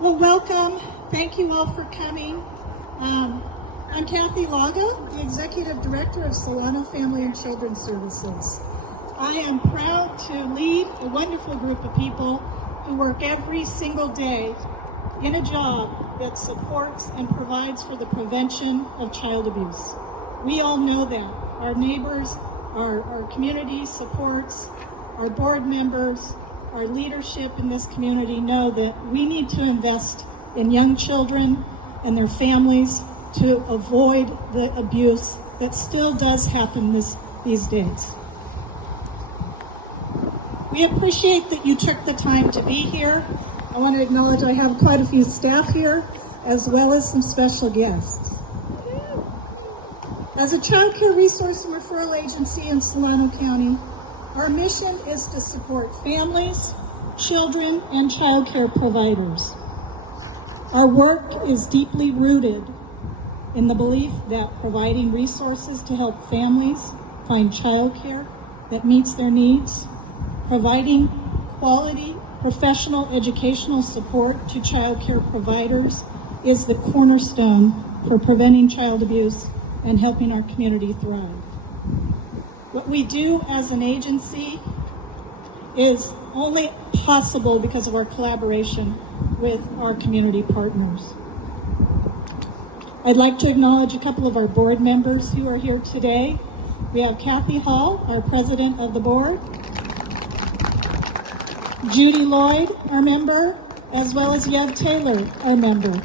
Well, welcome. Thank you all for coming. I'm Kathy Laga, the Executive Director of Solano Family and Children's Services. I am proud to lead a wonderful group of people who work every single day in a job that supports and provides for the prevention of child abuse. We all know that. Our neighbors, our community supports, our board members, our leadership in this community know that we need to invest in young children and their families to avoid the abuse that still does happen these days. We appreciate that you took the time to be here. I want to acknowledge I have quite a few staff here, as well as some special guests. As a child care resource and referral agency in Solano County, our mission is to support families, children, and child care providers. Our work is deeply rooted in the belief that providing resources to help families find child care that meets their needs, providing quality professional educational support to child care providers is the cornerstone for preventing child abuse and helping our community thrive. What we do as an agency is only possible because of our collaboration with our community partners. I'd like to acknowledge a couple of our board members who are here today. We have Kathy Hall, our president of the board, Judy Lloyd, our member, as well as Yev Taylor, our member.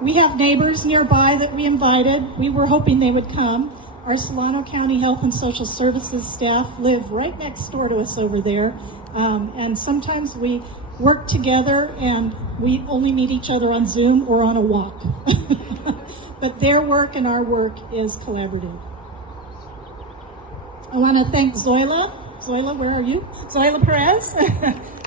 We have neighbors nearby that we invited. We were hoping they would come. Our Solano County Health and Social Services staff live right next door to us over there. And sometimes we work together and we only meet each other on Zoom or on a walk. But their work and our work is collaborative. I want to thank Zoila. Zoila, where are you? Zoila Perez.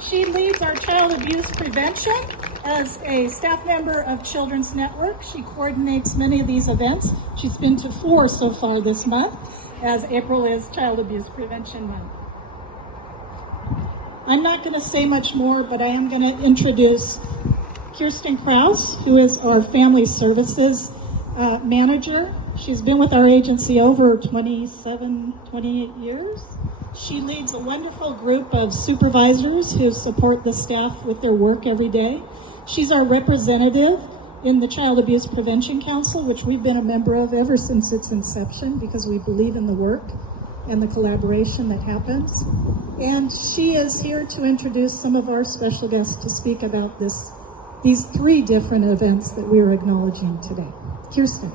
She leads our child abuse prevention as a staff member of Children's Network. She coordinates many of these events. She's been to 4 so far this month, as April is Child Abuse Prevention Month. I'm not going to say much more, but I am going to introduce Kirsten Krause, who is our Family Services Manager. She's been with our agency over 28 years. She leads a wonderful group of supervisors who support the staff with their work every day. She's our representative in the Child Abuse Prevention Council, which we've been a member of ever since its inception because we believe in the work and the collaboration that happens. And she is here to introduce some of our special guests to speak about these 3 different events that we are acknowledging today. Kirsten.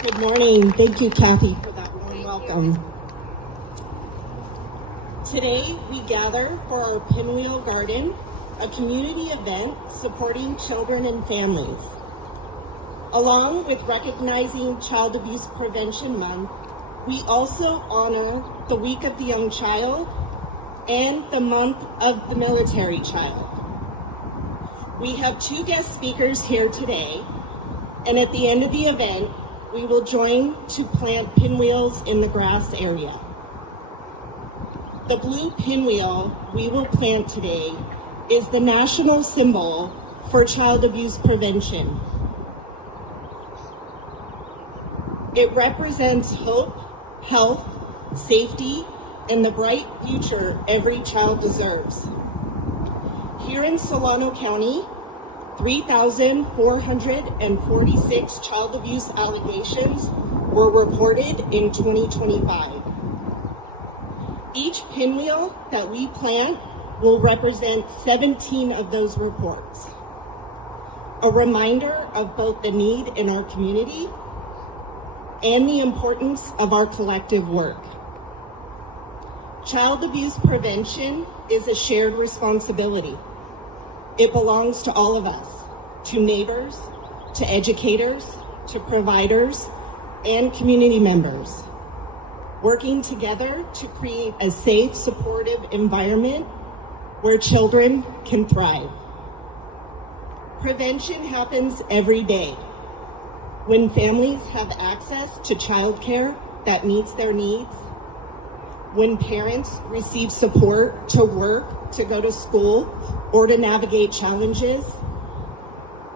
Good morning. Thank you, Kathy, for that warm welcome. Today, we gather for our Pinwheel Garden, a community event supporting children and families. Along with recognizing Child Abuse Prevention Month, we also honor the Week of the Young Child and the Month of the Military Child. We have 2 guest speakers here today, and at the end of the event, we will join to plant pinwheels in the grass area. The blue pinwheel we will plant today is the national symbol for child abuse prevention. It represents hope, health, safety, and the bright future every child deserves. Here in Solano County, 3,446 child abuse allegations were reported in 2025. Each pinwheel that we plant will represent 17 of those reports. A reminder of both the need in our community and the importance of our collective work. Child abuse prevention is a shared responsibility. It belongs to all of us, to neighbors, to educators, to providers, and community members, working together to create a safe, supportive environment where children can thrive. Prevention happens every day. When families have access to childcare that meets their needs, when parents receive support to work, to go to school, or to navigate challenges,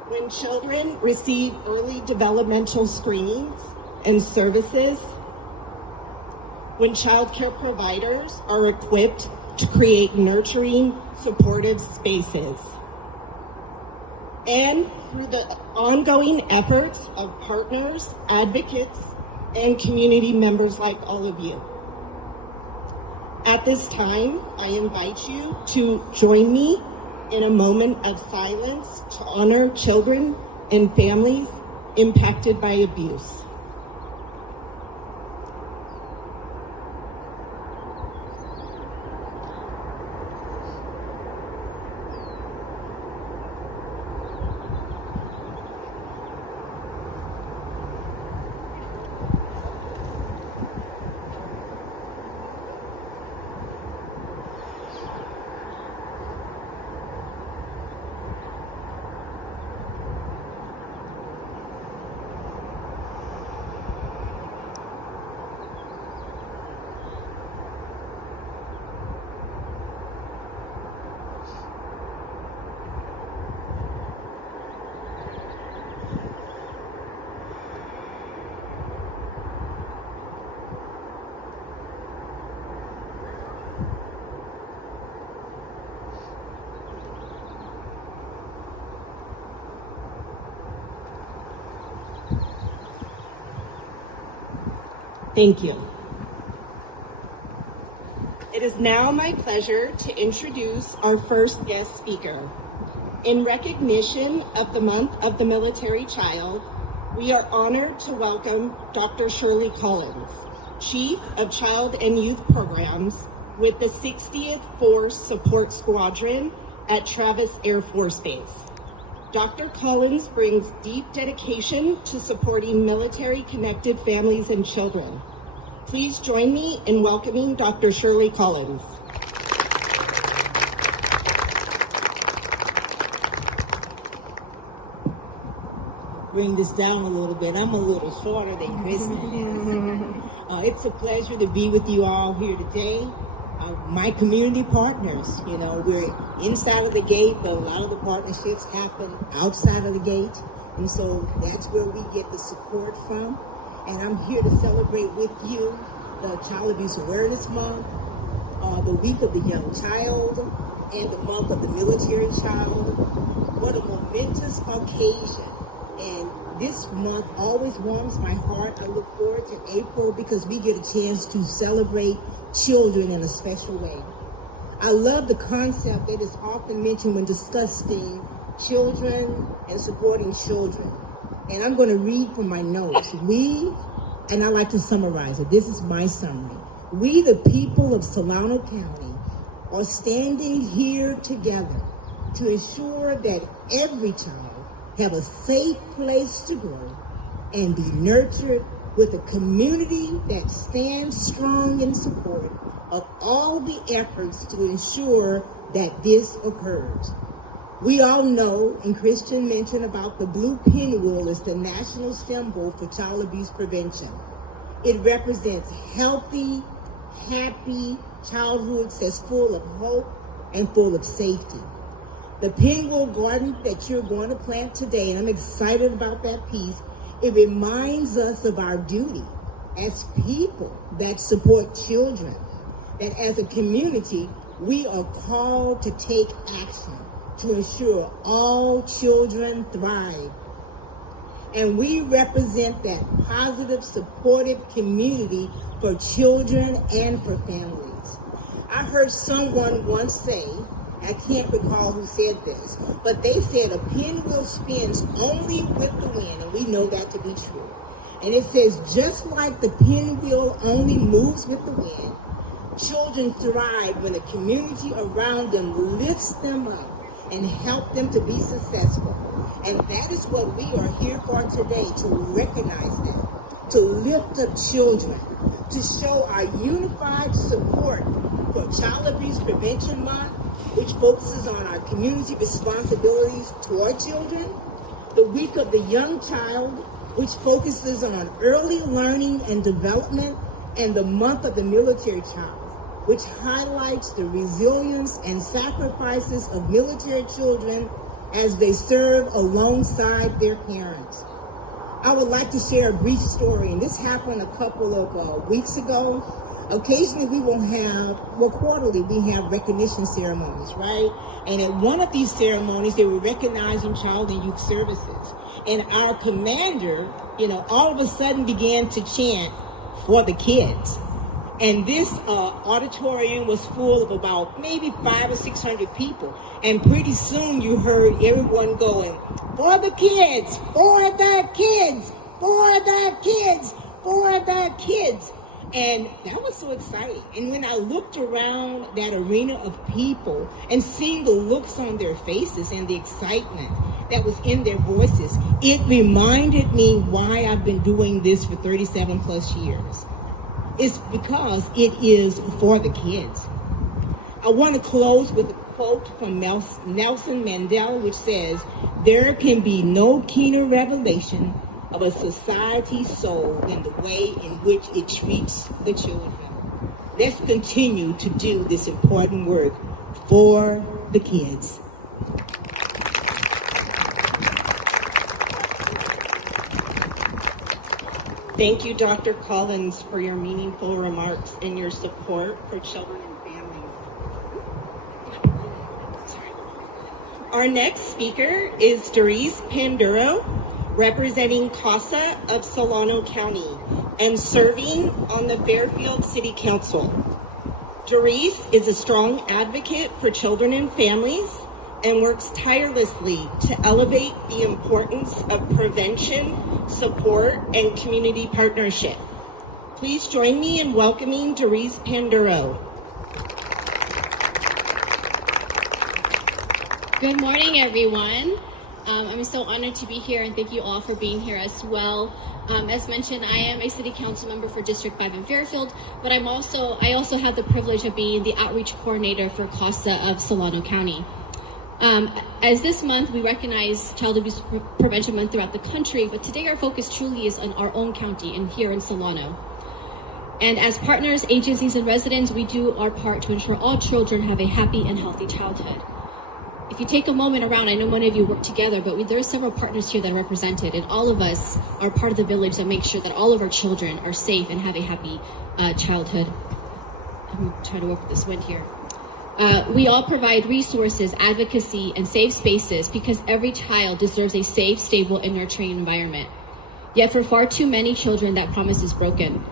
when children receive early developmental screenings and services, when child care providers are equipped to create nurturing, supportive spaces, and through the ongoing efforts of partners, advocates, and community members like all of you. At this time, I invite you to join me in a moment of silence to honor children and families impacted by abuse. Thank you. It is now my pleasure to introduce our first guest speaker. In recognition of the Month of the Military Child, we are honored to welcome Dr. Shirley Collins, Chief of Child and Youth Programs with the 60th Force Support Squadron at Travis Air Force Base. Dr. Collins brings deep dedication to supporting military-connected families and children. Please join me in welcoming Dr. Shirley Collins. Bring this down a little bit. I'm a little shorter than Kristen. It's a pleasure to be with you all here today. My community partners, we're inside of the gate, but a lot of the partnerships happen outside of the gate. And so that's where we get the support from. And I'm here to celebrate with you the Child Abuse Awareness Month, the Week of the Young Child, and the Month of the Military Child. What a momentous occasion. And this month always warms my heart. I look forward to April because we get a chance to celebrate children in a special way. I love the concept that is often mentioned when discussing children and supporting children. And I'm going to read from my notes. And I like to summarize it. This is my summary. We, the people of Solano County, are standing here together to ensure that every child have a safe place to grow and be nurtured with a community that stands strong in support of all the efforts to ensure that this occurs. We all know, and Christian mentioned about the blue pinwheel is the national symbol for child abuse prevention. It represents healthy, happy childhoods that's full of hope and full of safety. The Pinwheel garden that you're going to plant today, and I'm excited about that piece, it reminds us of our duty as people that support children, that as a community, we are called to take action to ensure all children thrive. And we represent that positive, supportive community for children and for families. I heard someone once say, I can't recall who said this, but they said a pinwheel spins only with the wind, and we know that to be true. And it says, just like the pinwheel only moves with the wind, children thrive when the community around them lifts them up and help them to be successful. And that is what we are here for today, to recognize that, to lift up children, to show our unified support for Child Abuse Prevention Month, which focuses on our community responsibilities toward children, the Week of the Young Child, which focuses on early learning and development, and the Month of the Military Child, which highlights the resilience and sacrifices of military children as they serve alongside their parents. I would like to share a brief story, and this happened a couple of weeks ago. Occasionally we will have, quarterly we have recognition ceremonies, right? And at one of these ceremonies, they were recognizing child and youth services. And our commander, all of a sudden began to chant, "For the kids." And this auditorium was full of about maybe 500 or 600 people. And pretty soon you heard everyone going, "For the kids, for the kids, for the kids, for the kids." And that was so exciting. And when I looked around that arena of people and seeing the looks on their faces and the excitement that was in their voices, it reminded me why I've been doing this for 37 plus years. It's because it is for the kids. I want to close with a quote from Nelson Mandela, which says, "There can be no keener revelation of a society's soul than the way in which it treats the children." Let's continue to do this important work for the kids. Thank you, Dr. Collins, for your meaningful remarks and your support for children and families. Our next speaker is Doriss Panduro, representing CASA of Solano County and serving on the Fairfield City Council. Doriss is a strong advocate for children and families and works tirelessly to elevate the importance of prevention, support, and community partnership. Please join me in welcoming Doriss Panduro. Good morning, everyone. I'm so honored to be here, and thank you all for being here as well. As mentioned, I am a city council member for District 5 in Fairfield, but I also have the privilege of being the outreach coordinator for CASA of Solano County. As this month, we recognize Child Abuse Prevention Month throughout the country, but today our focus truly is on our own county and here in Solano. And as partners, agencies, and residents, we do our part to ensure all children have a happy and healthy childhood. If you take a moment around, I know many of you work together, but there are several partners here that are represented, and all of us are part of the village that makes sure that all of our children are safe and have a happy childhood. I'm trying to work with this wind here. We all provide resources, advocacy, and safe spaces because every child deserves a safe, stable, and nurturing environment. Yet for far too many children, that promise is broken.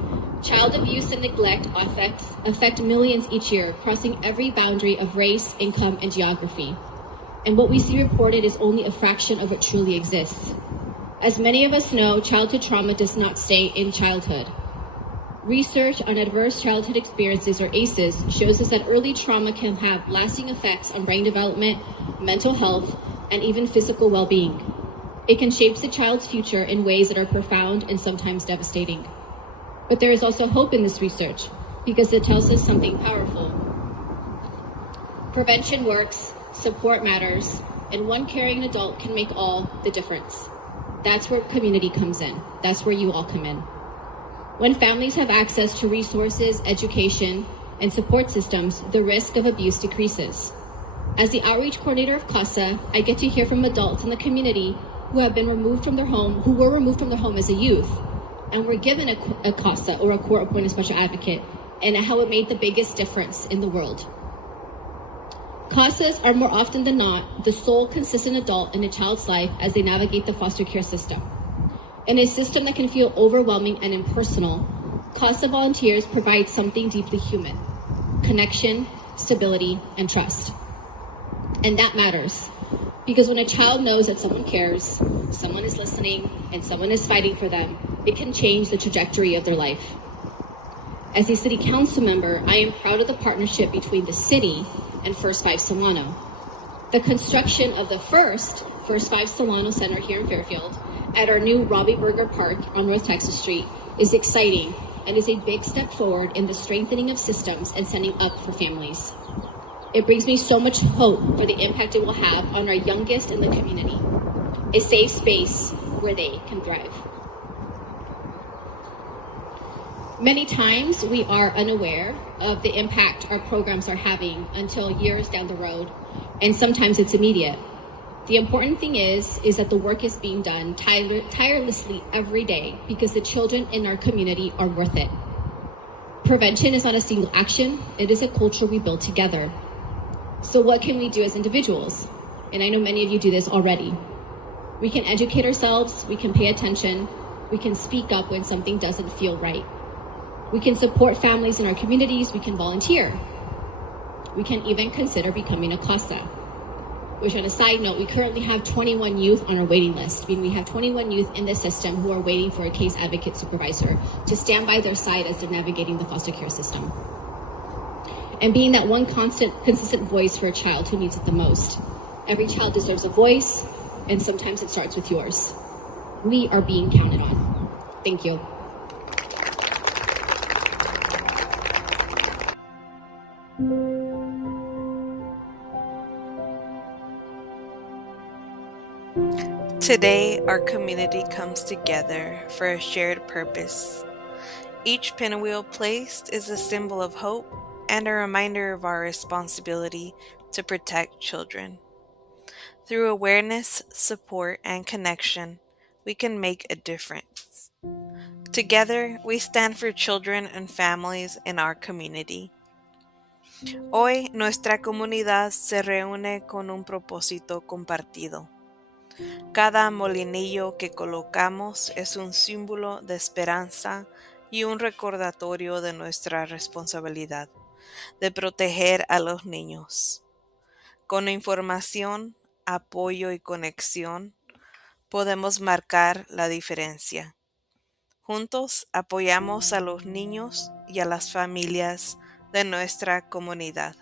Child abuse and neglect affect millions each year, crossing every boundary of race, income, and geography. And what we see reported is only a fraction of what truly exists. As many of us know, childhood trauma does not stay in childhood. Research on adverse childhood experiences, or ACEs, shows us that early trauma can have lasting effects on brain development, mental health, and even physical well-being. It can shape the child's future in ways that are profound and sometimes devastating. But there is also hope in this research because it tells us something powerful. Prevention works, support matters, and one caring adult can make all the difference. That's where community comes in. That's where you all come in. When families have access to resources, education, and support systems, the risk of abuse decreases. As the outreach coordinator of CASA, I get to hear from adults in the community who have been removed from their home, who were removed from their home as a youth, and were given a CASA, or a court-appointed special advocate, and how it made the biggest difference in the world. CASAs are more often than not the sole consistent adult in a child's life as they navigate the foster care system. In a system that can feel overwhelming and impersonal, CASA volunteers provide something deeply human: connection, stability, and trust. And that matters, because when a child knows that someone cares, someone is listening, and someone is fighting for them, it can change the trajectory of their life. As a city council member, I am proud of the partnership between the city and First 5 Solano. The construction of the First 5 Solano Center here in Fairfield at our new Robbie Burger Park on North Texas Street is exciting and is a big step forward in the strengthening of systems and setting up for families. It brings me so much hope for the impact it will have on our youngest in the community, a safe space where they can thrive. Many times we are unaware of the impact our programs are having until years down the road, and sometimes it's immediate. The important thing is that the work is being done tirelessly every day because the children in our community are worth it. Prevention is not a single action, it is a culture we build together. So what can we do as individuals? And I know many of you do this already. We can educate ourselves, we can pay attention, we can speak up when something doesn't feel right. We can support families in our communities, we can volunteer. We can even consider becoming a CASA. Which, on a side note, we currently have 21 youth on our waiting list, meaning we have 21 youth in the system who are waiting for a case advocate supervisor to stand by their side as they're navigating the foster care system. And being that one consistent voice for a child who needs it the most. Every child deserves a voice, and sometimes it starts with yours. We are being counted on. Thank you. Today, our community comes together for a shared purpose. Each pinwheel placed is a symbol of hope and a reminder of our responsibility to protect children. Through awareness, support, and connection, we can make a difference. Together, we stand for children and families in our community. Hoy, nuestra comunidad se reúne con un propósito compartido. Cada molinillo que colocamos es un símbolo de esperanza y un recordatorio de nuestra responsabilidad de proteger a los niños. Con información, apoyo y conexión, podemos marcar la diferencia. Juntos apoyamos a los niños y a las familias de nuestra comunidad.